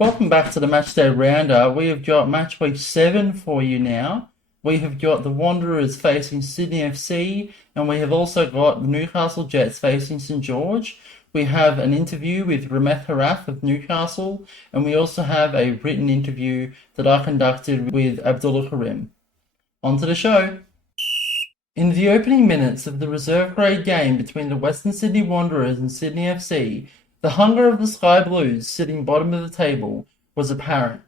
Welcome back to the Matchday Roundup. We have got match week 7 for you now. We have got the Wanderers facing Sydney FC, and we have also got the Newcastle Jets facing St George. We have an interview with Rumeth Herath of Newcastle, and we also have a written interview that I conducted with Abdullah Karim. On to the show. In the opening minutes of the reserve grade game between the Western Sydney Wanderers and Sydney FC, the hunger of the Sky Blues, sitting bottom of the table, was apparent.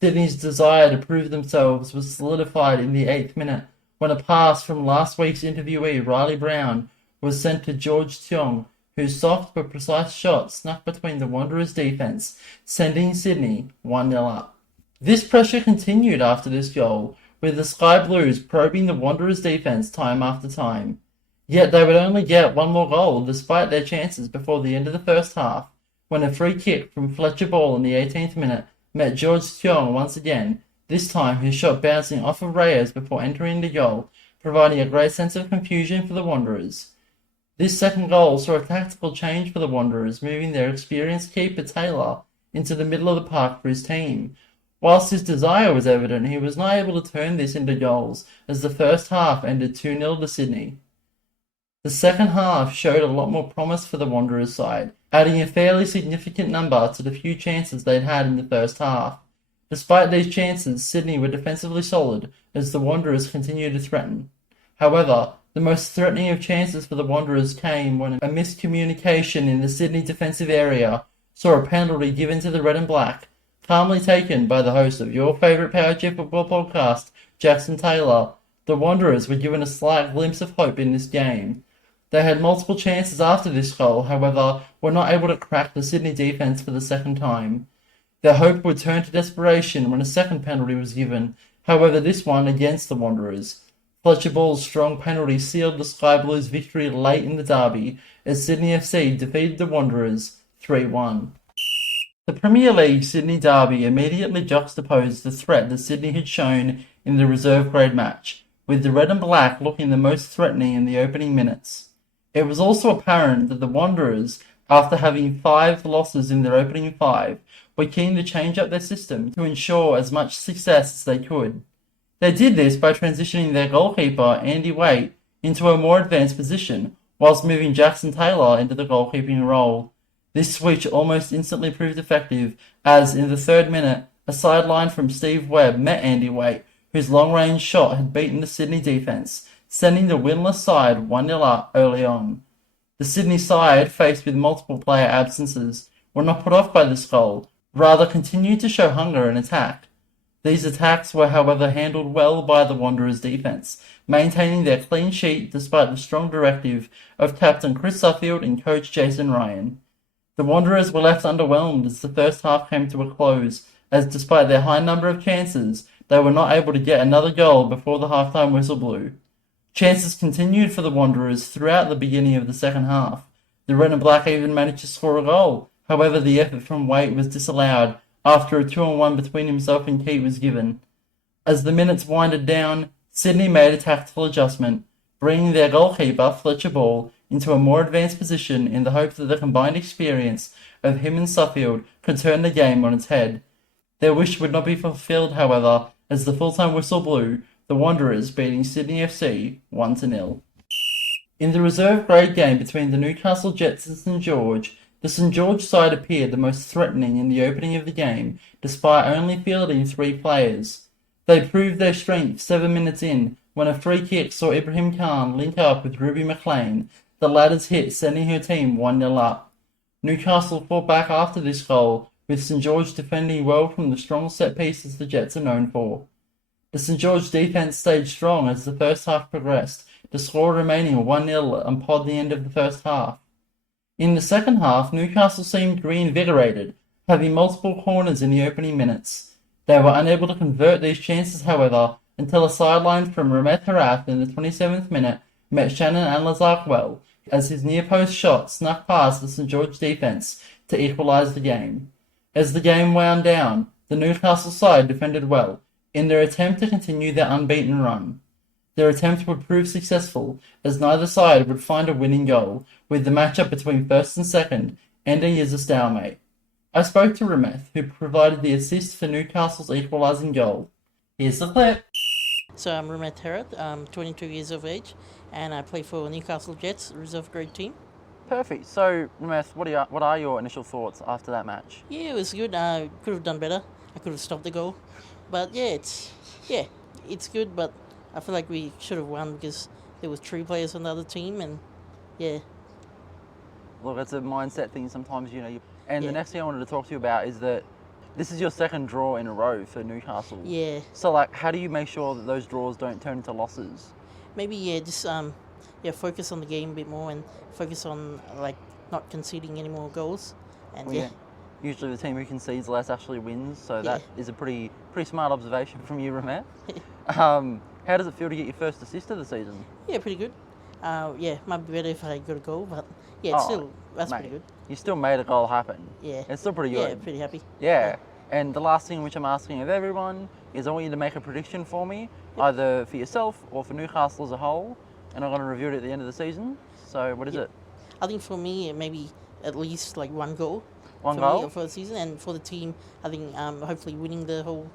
Sydney's desire to prove themselves was solidified in the 8th minute, when a pass from last week's interviewee Riley Brown was sent to George Tiong, whose soft but precise shot snuck between the Wanderers' defence, sending Sydney 1-0 up. This pressure continued after this goal, with the Sky Blues probing the Wanderers' defence time after time. Yet they would only get one more goal despite their chances before the end of the first half, when a free kick from Fletcher Ball in the 18th minute met George Tiong once again, this time his shot bouncing off of Reyes before entering the goal, providing a great sense of confusion for the Wanderers. This second goal saw a tactical change for the Wanderers, moving their experienced keeper Taylor into the middle of the park for his team. Whilst his desire was evident, he was not able to turn this into goals, as the first half ended 2-0 to Sydney. The second half showed a lot more promise for the Wanderers side, adding a fairly significant number to the few chances they'd had in the first half. Despite these chances, Sydney were defensively solid as the Wanderers continued to threaten. However, the most threatening of chances for the Wanderers came when a miscommunication in the Sydney defensive area saw a penalty given to the red and black, calmly taken by the host of your favourite Power Chip Football podcast, Jackson Taylor. The Wanderers were given a slight glimpse of hope in this game. They had multiple chances after this goal, however, were not able to crack the Sydney defence for the second time. Their hope would turn to desperation when a second penalty was given, however this one against the Wanderers. Fletcher Ball's strong penalty sealed the Sky Blues' victory late in the derby, as Sydney FC defeated the Wanderers 3-1. The Premier League Sydney derby immediately juxtaposed the threat that Sydney had shown in the reserve grade match, with the red and black looking the most threatening in the opening minutes. It was also apparent that the Wanderers, after having 5 losses in their opening 5, were keen to change up their system to ensure as much success as they could. They did this by transitioning their goalkeeper, Andy Waite, into a more advanced position, whilst moving Jackson Taylor into the goalkeeping role. This switch almost instantly proved effective, as in the 3rd minute, a sideline from Steve Webb met Andy Waite, whose long-range shot had beaten the Sydney defence, sending the winless side 1-0 up early on. The Sydney side, faced with multiple player absences, were not put off by this goal, rather continued to show hunger and attack. These attacks were however handled well by the Wanderers' defence, maintaining their clean sheet despite the strong directive of captain Chris Suffield and coach Jason Ryan. The Wanderers were left underwhelmed as the first half came to a close, as despite their high number of chances, they were not able to get another goal before the halftime whistle blew. Chances continued for the Wanderers throughout the beginning of the second half. The red and black even managed to score a goal, however the effort from Waite was disallowed after a 2-on-1 between himself and Keat was given. As the minutes winded down, Sydney made a tactical adjustment, bringing their goalkeeper, Fletcher Ball, into a more advanced position in the hope that the combined experience of him and Suffield could turn the game on its head. Their wish would not be fulfilled, however, as the full-time whistle blew, the Wanderers beating Sydney FC 1-0. In the reserve grade game between the Newcastle Jets and St George, the St George side appeared the most threatening in the opening of the game, despite only fielding 3 players. They proved their strength 7 minutes in, when a free kick saw Ibrahim Khan link up with Ruby McLean, the latter's hit sending her team 1-0 up. Newcastle fought back after this goal, with St George defending well from the strong set pieces the Jets are known for. The St George defence stayed strong as the first half progressed, the score remaining 1-0 upon the end of the first half. In the second half, Newcastle seemed reinvigorated, having multiple corners in the opening minutes. They were unable to convert these chances, however, until a sideline from Rumeth Herath in the 27th minute met Shannon Anlazark well, as his near-post shot snuck past the St George defence to equalise the game. As the game wound down, the Newcastle side defended well, in their attempt to continue their unbeaten run. Their attempt would prove successful, as neither side would find a winning goal, with the matchup between first and second ending as a stalemate. I spoke to Rumeth, who provided the assist for Newcastle's equalising goal. Here's the clip. So I'm Rumeth Herath, I'm 22 years of age, and I play for Newcastle Jets, reserve grade team. Perfect. So, Rumeth, what are your initial thoughts after that match? Yeah, it was good. I could have done better. I could have stopped the goal, but it's good. But I feel like we should have won because there was 3 players on the other team, and yeah. Look, it's a mindset thing sometimes, you know. And Yeah. the next thing I wanted to talk to you about is that this is your second draw in a row for Newcastle. Yeah. So, like, how do you make sure that those draws don't turn into losses? Maybe just focus on the game a bit more and focus on like not conceding any more goals, and Well, yeah. Usually the team who concedes less actually wins, so that is a pretty smart observation from you, Rumeth. How does it feel to get your first assist of the season? Yeah, pretty good. Might be better if I got a goal, but that's mate, pretty good. You still made a goal happen. Yeah. It's still pretty good. Yeah, pretty happy. Yeah. And the last thing which I'm asking of everyone is I want you to make a prediction for me, either for yourself or for Newcastle as a whole, and I'm going to review it at the end of the season. So what is it? I think for me, maybe at least like 1 goal. One for goal? me for the season, and for the team, I think hopefully winning the whole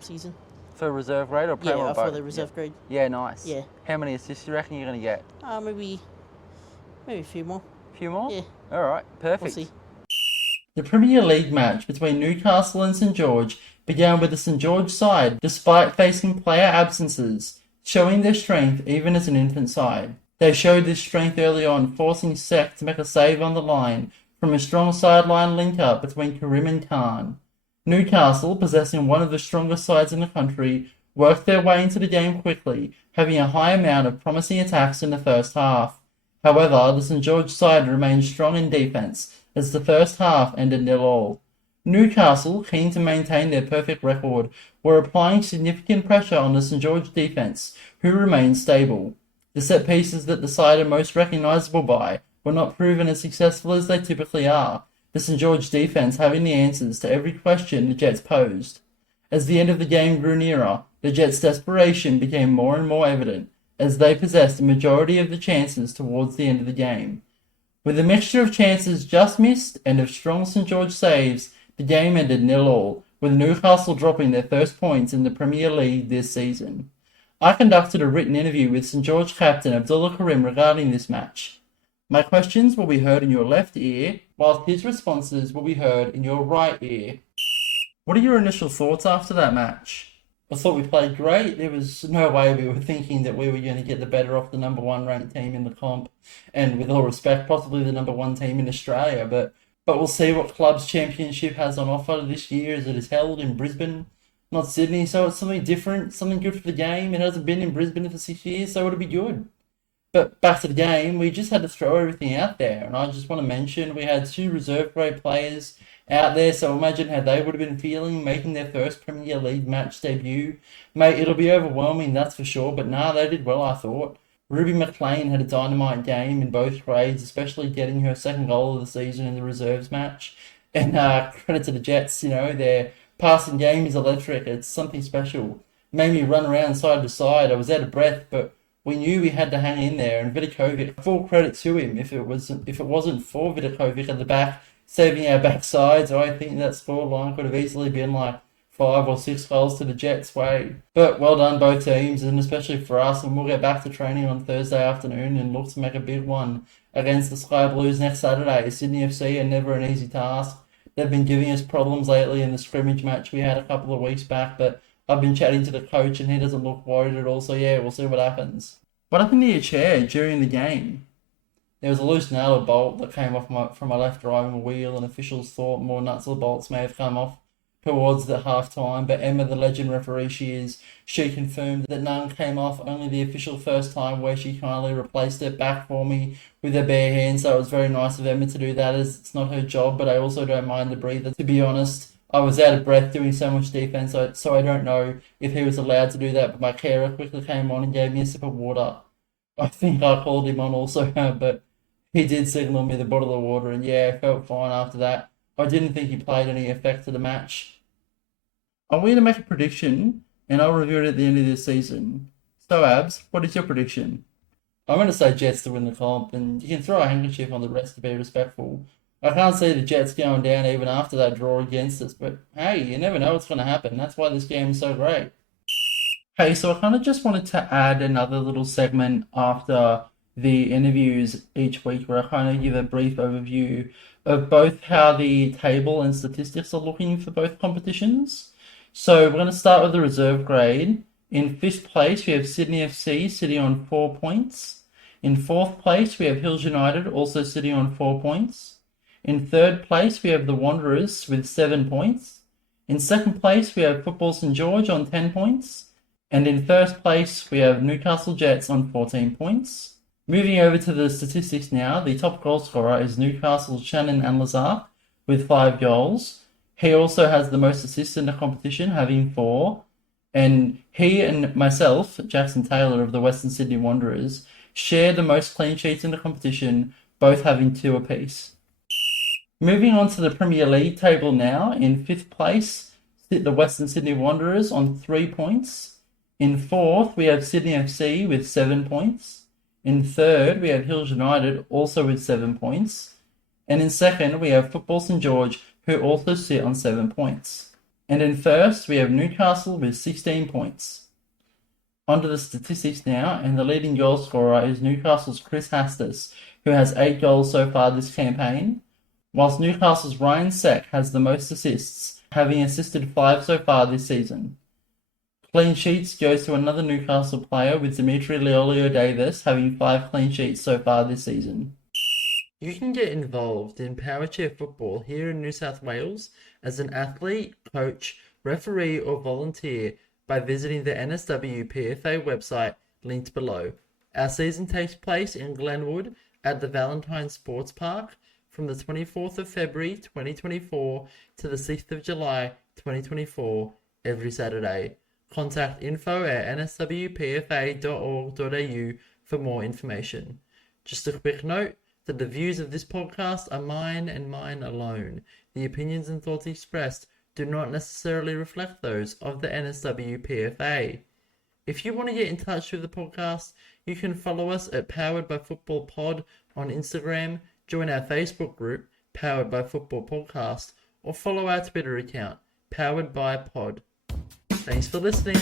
season. For reserve grade or Prem or For both? the reserve grade. Yeah, nice. Yeah. How many assists do you reckon you're going to get? Maybe a few more. A few more? Yeah. All right, perfect. We'll see. The Premier League match between Newcastle and St George began with the St George side, despite facing player absences, showing their strength even as an infant side. They showed this strength early on, forcing Sek to make a save on the line from a strong sideline link-up between Karim and Khan. Newcastle, possessing one of the strongest sides in the country, worked their way into the game quickly, having a high amount of promising attacks in the first half. However, the St George side remained strong in defence, as the first half ended 0-0. Newcastle, keen to maintain their perfect record, were applying significant pressure on the St George defence, who remained stable. The set pieces that the side are most recognisable by were not proven as successful as they typically are, the St George defence having the answers to every question the Jets posed. As the end of the game grew nearer, the Jets' desperation became more and more evident, as they possessed a majority of the chances towards the end of the game. With a mixture of chances just missed and of strong St George saves, the game ended 0-0, with Newcastle dropping their first points in the Premier League this season. I conducted a written interview with St George captain Abdullah Karim regarding this match. My questions will be heard in your left ear, whilst his responses will be heard in your right ear. What are your initial thoughts after that match? I thought we played great. There was no way we were thinking that we were going to get the better of the number 1 ranked team in the comp, and with all respect, possibly the number 1 team in Australia. But we'll see what club's championship has on offer this year, as it is held in Brisbane, not Sydney. So it's something different, something good for the game. It hasn't been in Brisbane for 6 years, so it'll be good. But back to the game, we just had to throw everything out there, and I just want to mention we had 2 reserve grade players out there, so imagine how they would have been feeling making their first Premier League match debut. Mate, it'll be overwhelming, that's for sure, but they did well, I thought. Ruby McLean had a dynamite game in both grades, especially getting her second goal of the season in the reserves match. And credit to the Jets, their passing game is electric. It's something special. Made me run around side to side. I was out of breath, but we knew we had to hang in there. And Vidakovic, full credit to him. If it wasn't for Vidakovic at the back, saving our backsides, I think that scoreline could have easily been like 5 or 6 goals to the Jets' way. But well done both teams, and especially for us, and we'll get back to training on Thursday afternoon and look to make a big one against the Sky Blues next Saturday. Sydney FC are never an easy task. They've been giving us problems lately in the scrimmage match we had a couple of weeks back, but I've been chatting to the coach and he doesn't look worried at all, so yeah, we'll see what happens. What happened to your chair during the game? There was a loose nail or bolt that came off from my left driving wheel, and officials thought more nuts or bolts may have come off towards the half-time, but Emma, the legend referee she confirmed that none came off, only the official first time, where she kindly replaced it back for me with her bare hands. So it was very nice of Emma to do that, as it's not her job, but I also don't mind the breather, to be honest. I was out of breath doing so much defense, so I don't know if he was allowed to do that, but my carer quickly came on and gave me a sip of water. I think I called him on also, but he did signal me the bottle of water, and yeah, I felt fine after that. I didn't think he played any effect to the match. I'm going to make a prediction, and I'll review it at the end of this season. So, Abs, what is your prediction? I'm going to say Jets to win the comp, and you can throw a handkerchief on the rest to be respectful. I can't see the Jets going down even after that draw against us, but hey, you never know what's going to happen. That's why this game is so great. Hey, so I kind of just wanted to add another little segment after the interviews each week where I kind of give a brief overview of both how the table and statistics are looking for both competitions. So we're going to start with the reserve grade. In fifth place, we have Sydney FC sitting on 4 points. In fourth place, we have Hills United also sitting on 4 points. In third place, we have the Wanderers with 7 points. In second place, we have Football St George on 10 points. And in first place, we have Newcastle Jets on 14 points. Moving over to the statistics now, the top goal scorer is Newcastle's Shannon Anlazar with 5 goals. He also has the most assists in the competition, having 4. And he and myself, Jackson Taylor of the Western Sydney Wanderers, share the most clean sheets in the competition, both having 2 apiece. Moving on to the Premier League table now, in 5th place sit the Western Sydney Wanderers on 3 points. In 4th, we have Sydney FC with 7 points. In 3rd, we have Hills United also with 7 points. And in 2nd, we have Football St George, who also sit on 7 points. And in 1st, we have Newcastle with 16 points. Onto the statistics now, and the leading goal scorer is Newcastle's Chris Hastis, who has 8 goals so far this campaign, whilst Newcastle's Ryan Seck has the most assists, having assisted 5 so far this season. Clean sheets goes to another Newcastle player, with Dimitri Leolio-Davis having 5 clean sheets so far this season. You can get involved in power chair football here in New South Wales as an athlete, coach, referee or volunteer by visiting the NSW PFA website linked below. Our season takes place in Glenwood at the Valentine Sports Park from the 24th of February 2024 to the 6th of July 2024 every Saturday. Contact info@nswpfa.org.au for more information. Just a quick note that the views of this podcast are mine and mine alone. The opinions and thoughts expressed do not necessarily reflect those of the NSW PFA. If you want to get in touch with the podcast, you can follow us at Powered by Football Pod on Instagram, join our Facebook group, Powered by Football Podcast, or follow our Twitter account, Powered by Pod. Thanks for listening.